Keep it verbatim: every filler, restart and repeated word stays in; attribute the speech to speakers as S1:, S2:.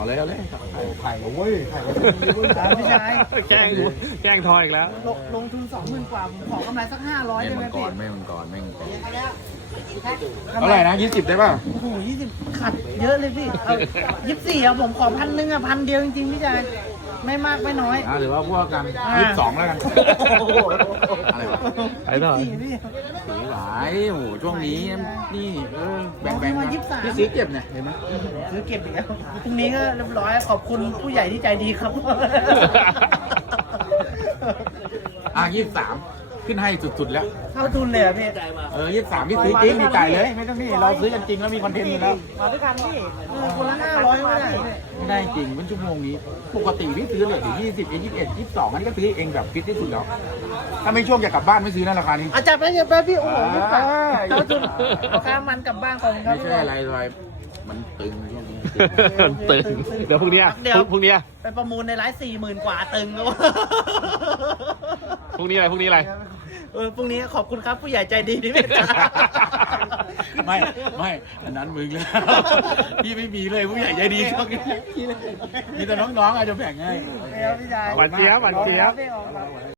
S1: เอาเลยเอาเลย
S2: ไข่โว้ยไข่พี่ชาย
S3: แกล้งแกล้งทอยอีกแล้ว
S2: ลงลงทุนสองหมื่นกว่าผมขอกำไรสักห้าร้อย
S1: ไม่
S2: ได้ไหม
S1: มังก
S2: พี่
S1: รไม่มังกรไม่มังกร
S2: กำ
S1: เท่าไหร่นะยี่สิบได้ป่ะ
S2: โอ้โหยี่สิบขัดเยอะเลยพี่เอายี่สิบสี่เอาผมขอพันหนึ่งอ่ะพันเดียวจริงๆพี่ชายไม่มากไม่น้อย
S1: อ่าหรือว่าพวกกัน
S2: อ่า
S1: ยี่สิบสองแล้วกันอะไรวะ
S3: ไอ้หน่อย
S2: ยี่สิบสี่พี่
S1: สีหลายโอ้โหช่วงนี้นี่เออแบ่ง
S2: เอา
S1: แบ่ง
S2: มา
S1: กัน
S2: ยี่สิบสาม
S1: พี่สีเก็บเนี่ยเห็นไหม
S2: ซื้อเก็บอีกแล้วพรุ่งนี้ก็เรียบร้อยขอบคุณผู้ใหญ่ที่ใจดีครับ
S1: อ่ะยี่สิบสามขึ้นให้สุดๆแล้ว
S2: เข้าทุนเลยอ่ะพี่
S1: เออยี่สิบสามพี่ซื้อจริงพี่จ่ายเลยไม่ต้องนี่เราซื้อกันจริงแล้วมีคอนเทนต์อยู่แล้ว
S2: มาด้วยกันพี่เออคนละห้าร้อยไม่ได้พี่
S1: ไม่ได้จริงเป็นชั่วโมงนี้ปกติพี่ซื้อเลยถึงยี่สิบยี่สิบเอ็ดยี่สิบสองอันนี้ก็ซื้อเองแบบฟิตที่สุดแล้วถ้าไม่ช่วงอยากกลับบ้านไม่ซื้อนะราคานี้
S2: อาจับไปจับไปพี่โอ้โหยี่สิบแปด
S1: อ่า
S2: เข้าทุนเอาค่ามันกลับบ้านของครับ
S1: ไม่ใช่อะไรเลยมันตึงช่วงนี้
S3: ตึงเดี๋ยวพรุ่งนี้อะพรุ่งนี้อะ
S2: ไปประมูลในไลฟ์สี่หมื่นกว่าตึงก็
S3: พรุ่งนี้อะไรพรุ่งนี้อะไร
S2: เออพรุ่งนี้ขอบคุณครับผู้ใหญ่ใจดีที่เมตตา
S1: ไม่ไม่อันนั้นมึงแล้วพี่ไม่มีเลยผู้ใหญ่ใจดีช่วงนี้มีแต่น้องๆอาจจะแบ่งให้
S2: เดี๋ยวพี่ชาย
S3: หวานเจี๊ยบหวานเจี๊ยบ
S2: อาครับ